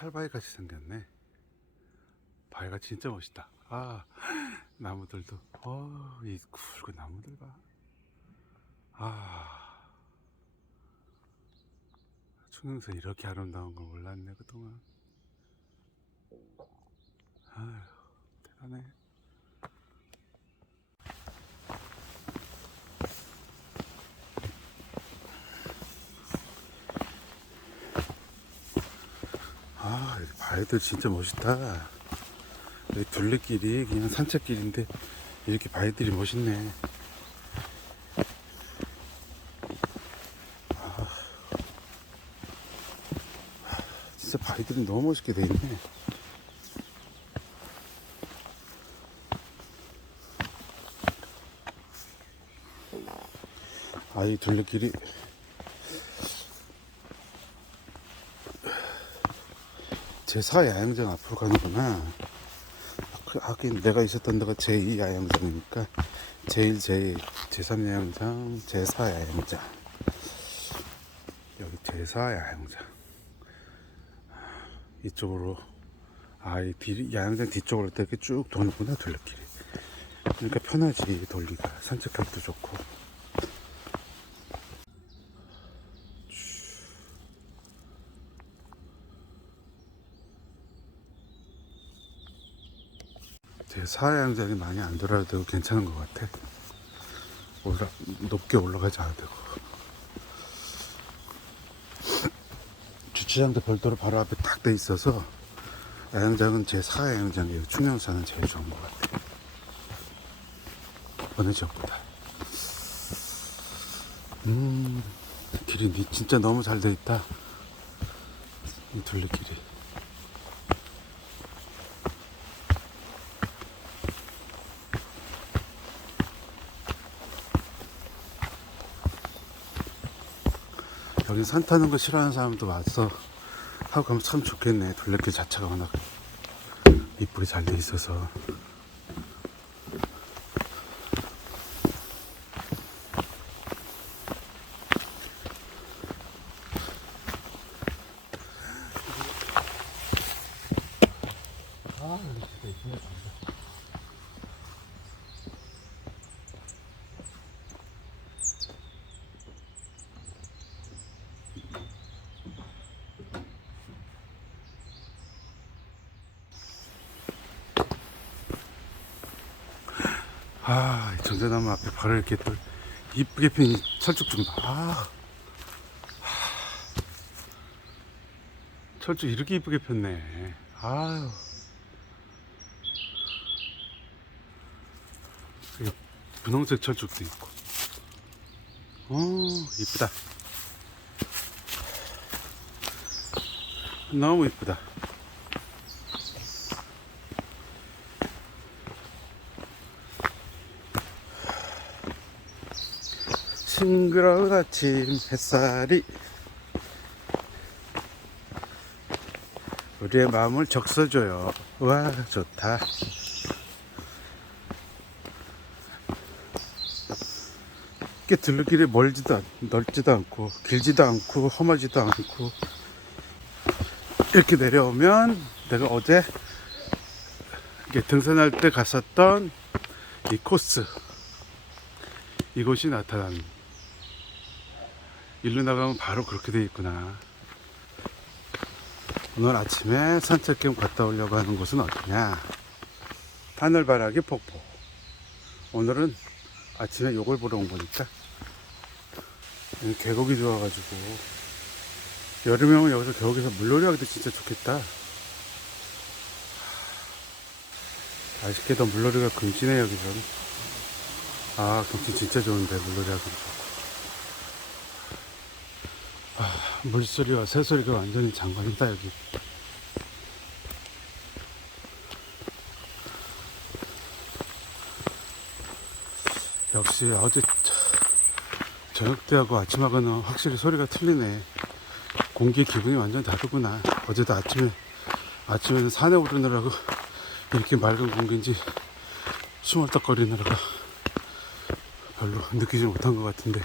그 칼바위 같이 생겼네. 바위가 진짜 멋있다. 아, 나무들도, 어, 이 굵은 나무들 봐. 아, 충영서 이렇게 아름다운 걸 몰랐네, 그동안. 아휴, 대단해. 아, 바위들 진짜 멋있다. 여기 둘레길이 그냥 산책길인데 이렇게 바위들이 멋있네. 아, 진짜 바위들이 너무 멋있게 돼 있네. 아, 이 둘레길이 제4 야영장 앞으로 가는구나. 그, 하긴 내가 있었던 데가 제2 야영장이니까 제1, 제2, 제3 야영장, 제4 야영장. 여기 제4 야영장. 이쪽으로 아, 이 뒤, 야영장 뒤쪽으로 이렇게 쭉 도는구나 둘레길이. 그러니까 편하지 돌리가 산책하기도 좋고. 사양장이 많이 안 들어도 괜찮은 것 같아. 올라 높게 올라가지 않아도. 주차장도 별도로 바로 앞에 딱 돼 있어서 야영장은 제 4야영장이에요. 충영사는 제일 좋은 것 같아. 어느 지역보다. 음, 길이 니- 진짜 너무 잘 돼 있다. 이 둘레길이. 여기 산 타는 거 싫어하는 사람도 와서 하고 가면 참 좋겠네. 둘레길 자체가 워낙 이쁘게 잘 돼 있어서. 아, 여기 진짜 이쁘네. 아, 이 정자나무 앞에 바로 이렇게 또 이쁘게 핀 철쭉 좀 봐. 아. 하. 철쭉 이렇게 이쁘게 폈네. 아유. 분홍색 철쭉도 있고. 어, 이쁘다. 너무 이쁘다. 싱그러운 아침 햇살이 우리의 마음을 적셔줘요. 와 좋다. 이렇게 들르길이 멀지도 않, 넓지도 않고 길지도 않고 험하지도 않고 이렇게 내려오면 내가 어제 등산할 때 갔었던 이 코스 이곳이 나타난 일로 나가면 바로 그렇게 돼 있구나. 오늘 아침에 산책 겸 갔다 오려고 하는 곳은 어디냐? 하늘바라기 폭포. 오늘은 아침에 요걸 보러 온 거니까. 여기 계곡이 좋아가지고. 여름에 오면 여기서 계곡에서 물놀이 하기도 진짜 좋겠다. 아쉽게도 물놀이가 금지네 여기선 아 경치 진짜 좋은데 물놀이 하기 좋고 아, 물소리와 새소리가 완전히 장관이다 여기. 역시 어제 저- 저녁 때하고 아침하고는 확실히 소리가 틀리네. 공기 기분이 완전 다르구나. 어제도 아침에 아침에는 산에 오르느라고 이렇게 맑은 공기인지 수월떡거리느라가 별로 느끼지 못한 것 같은데.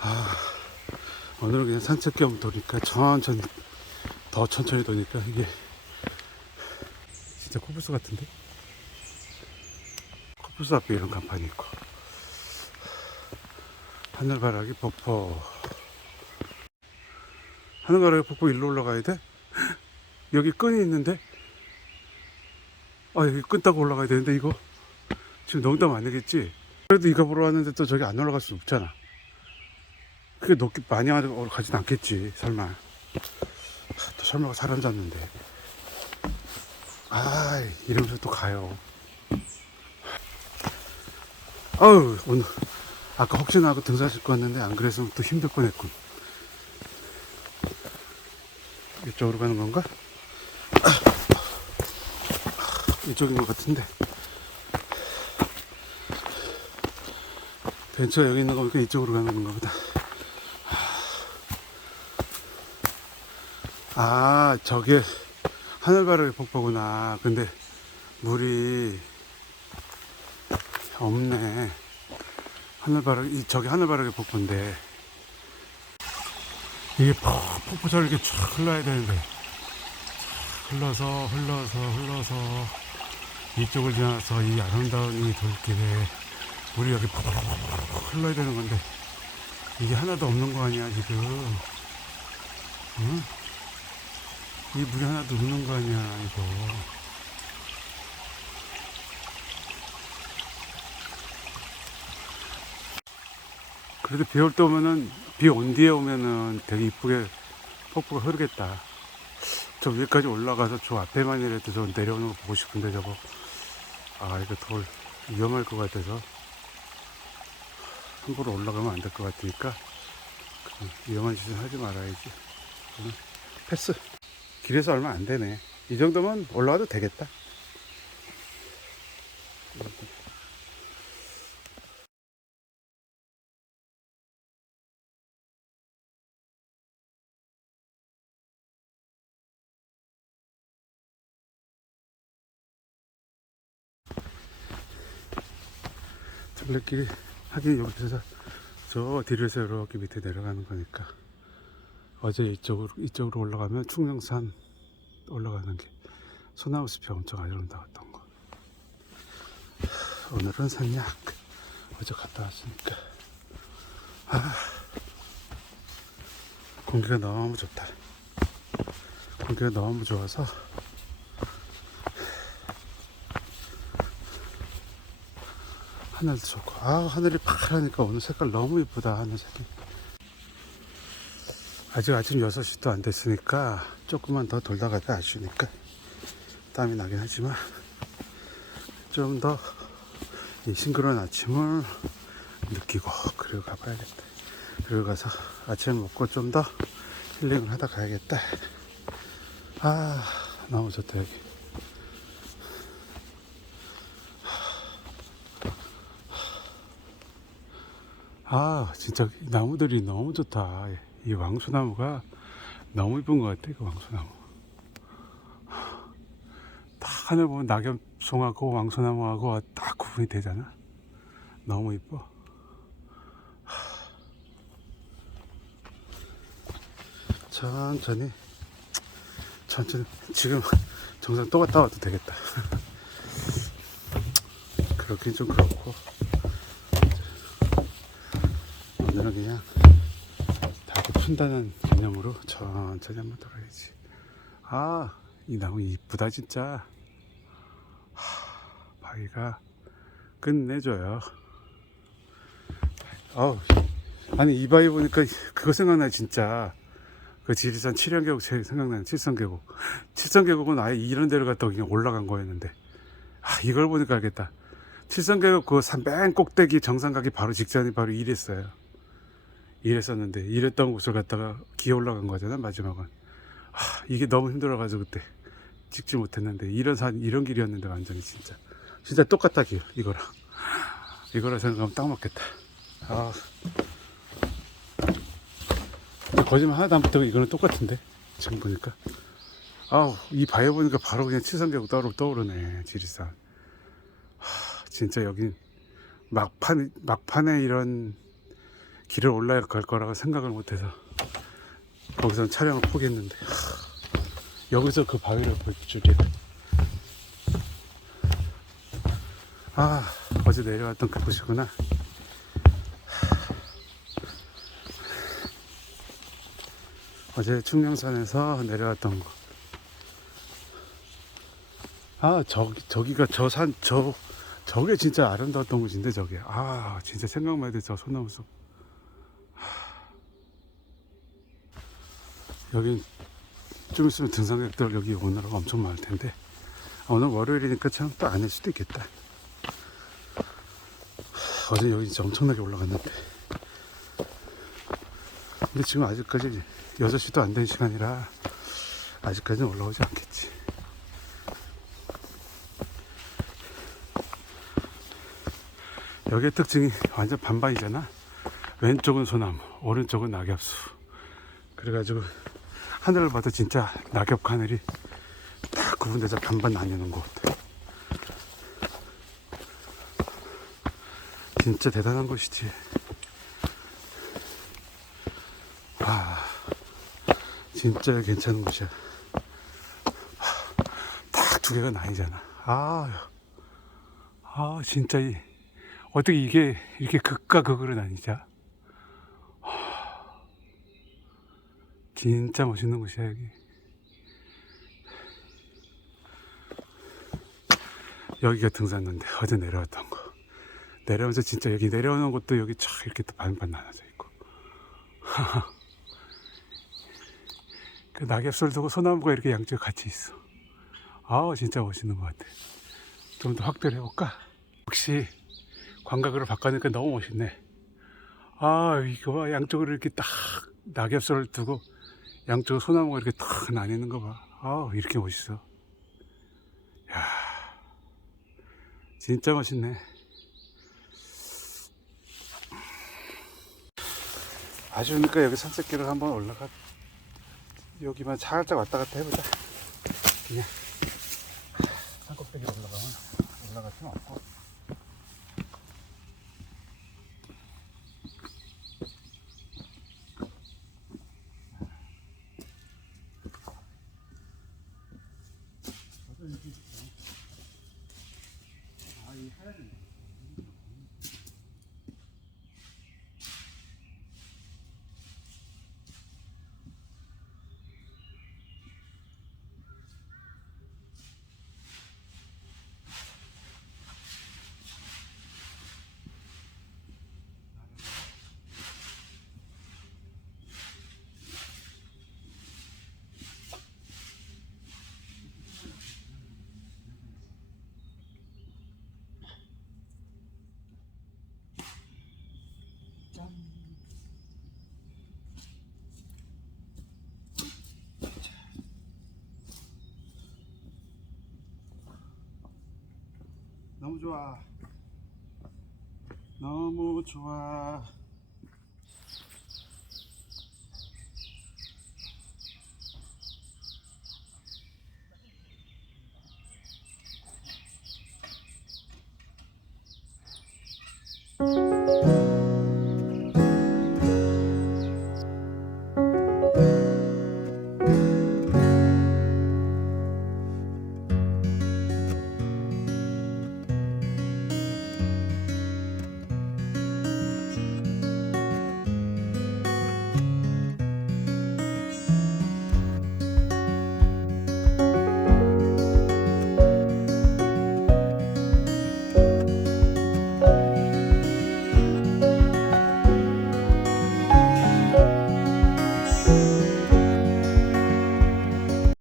아 오늘은 그냥 산책 겸 도니까 천천히 더 천천히 도니까 이게 진짜 코뿔소 같은데? 코뿔소 앞에 이런 간판이 있고. 하늘바라기 폭포. 하늘바라기 폭포 일로 올라가야 돼? 여기 끈이 있는데? 아 여기 끈 따고 올라가야 되는데 이거? 지금 농담 아니겠지? 그래도 이거 보러 왔는데 또 저기 안 올라갈 수 없잖아 그게 높게 많이 하러 가진 않겠지 설마. 하, 또 설마가 사람 잡는데. 아 이러면서 또 가요. 아우 오늘 아까 혹시나 하고 등산 싣고 왔는데 안 그랬으면 또 힘들 뻔했군. 이쪽으로 가는 건가? 이쪽인 것 같은데. 벤처가 여기 있는 거 보니까 이쪽으로 가는 건가 보다 아 저게 하늘바라기 폭포구나. 근데 물이 없네. 하늘바라기 이 저기 하늘바라기 폭포인데. 이게 퍽 폭포처럼 이렇게 쫙 흘러야 되는데. 쫙 흘러서 흘러서 흘러서 이쪽을 지나서 이 아름다운 이 돌길에 물이 여기 퍽 흘러야 되는 건데. 이게 하나도 없는 거 아니야 지금. 응? 이 물이 하나도 없는 거 아니야 이거. 그래도 비 올 때 오면은 비 온 뒤에 오면은 되게 이쁘게 폭포가 흐르겠다. 저 위까지 올라가서 저 앞에만이라도 저 내려오는 거 보고 싶은데 저거. 아 이거 더 위험할 것 같아서. 함부로 올라가면 안 될 것 같으니까. 그냥 위험한 짓은 하지 말아야지. 패스 길에서 얼마 안 되네. 이 정도면 올라가도 되겠다. 둘레길이 하긴 여기서 저 뒤에서 이렇게 밑에 내려가는 거니까 어제 이쪽으로 이쪽으로 올라가면 충령산 올라가는 게 소나무 숲이 엄청 아름다웠던 거. 오늘은 산약 어제 갔다 왔으니까. 아 공기가 너무 좋다. 공기가 너무 좋아서. 하늘도 좋고. 아 하늘이 파라니까 오늘 색깔 너무 이쁘다 하늘 색이 아직 아침 6시도 안 됐으니까 조금만 더 돌다 가다 아쉬우니까 땀이 나긴 하지만 좀더이 싱그러운 아침을 느끼고 그리고 가봐야겠다. 그리고 가서 아침 먹고 좀 더 힐링을 하다 가야겠다. 아 너무 좋다 여기. 아 진짜 이 나무들이 너무 좋다 이 왕수나무가 너무 이쁜 것 같아 그 왕수나무. 딱 하늘 보면 낙엽송하고 왕수나무하고 딱 구분이 되잖아. 너무 이뻐. 천천히. 천천히. 지금 정상 또 갔다 와도 되겠다. 그렇긴 좀 그렇고. 오늘은 그냥 푼다는 개념으로 천천히 한번 돌아야지. 아 이 나무 이쁘다 진짜. 하, 바위가 끝내줘요. 어우 아니 이 바위 보니까 그거 생각나 진짜. 그 지리산 칠연계곡 제 생각나는 칠성계곡. 칠성계곡은 아예 이런 데를 갔다 그냥 올라간 거였는데. 아 이걸 보니까 알겠다. 칠성계곡 그 산 맨 꼭대기 정상 가기 바로 직전이 바로 이랬어요 이랬었는데 이랬던 곳을 갔다가 기어 올라간 거잖아 마지막은. 아 이게 너무 힘들어가지고 그때 찍지 못했는데 이런 산 이런 길이었는데 완전히 진짜. 진짜 똑같다 길 이거랑. 이거라 생각하면 딱 맞겠다. 아. 거짓말 하나도 안 붙고 이거는 똑같은데 지금 보니까. 아우 이 바위 보니까 바로 그냥 칠성계곡 떠오르, 떠오르네 지리산. 하, 진짜 여긴 막판 막판에 이런 길을 올라갈 거라고 생각을 못해서 거기서 촬영을 포기했는데 하, 여기서 그 바위를 볼 줄이야 아 어제 내려왔던 그곳이구나 어제 충령산에서 내려왔던 거. 아, 저기, 저기가 저 산, 저, 저게 진짜 아름다웠던 곳인데, 저게. 아, 진짜 생각만 해도 저 소나무 숲. 여긴 좀 있으면 등산객들 여기 오느라고 엄청 많을 텐데. 아, 오늘 월요일이니까 참또안할 수도 있겠다. 하, 어제 여기 진짜 엄청나게 올라갔는데. 근데 지금 아직까지 6시도 안 된 시간이라 아직까지는 올라오지 않겠지. 여기의 특징이 완전 반반이잖아. 왼쪽은 소나무, 오른쪽은 낙엽수. 그래가지고 하늘을 봐도 진짜 낙엽 하늘이 딱 구분돼서 반반 나뉘는 곳. 진짜 대단한 곳이지. 아, 진짜 괜찮은 곳이야. 딱 두 개가 나뉘잖아. 아, 아, 진짜 이, 어떻게 이게 이렇게 극과 극으로 나뉘자? 진짜 멋있는 곳이야, 여기. 여기가 등산로인데, 어제 내려왔던 거. 내려오면서 진짜 여기 내려오는 곳도 여기 쫙 이렇게 또 반반 나눠져 있고. 그 낙엽소리 두고 소나무가 이렇게 양쪽에 같이 있어. 아우 진짜 멋있는 것 같아. 좀 더 확대를 해볼까? 역시 광각으로 바꿔니까 너무 멋있네. 아 이거 봐 양쪽으로 이렇게 딱 낙엽소를 두고 양쪽으로 소나무가 이렇게 탁 나뉘는 거 봐. 아우 이렇게 멋있어. 야 진짜 멋있네. 아쉬우니까 여기 산책길을 한번 올라가 여기만 살짝 왔다 갔다 해보자. 그냥 산꼭대기 올라가면 올라갈 수는 없고. 너무 좋아. 너무 좋아.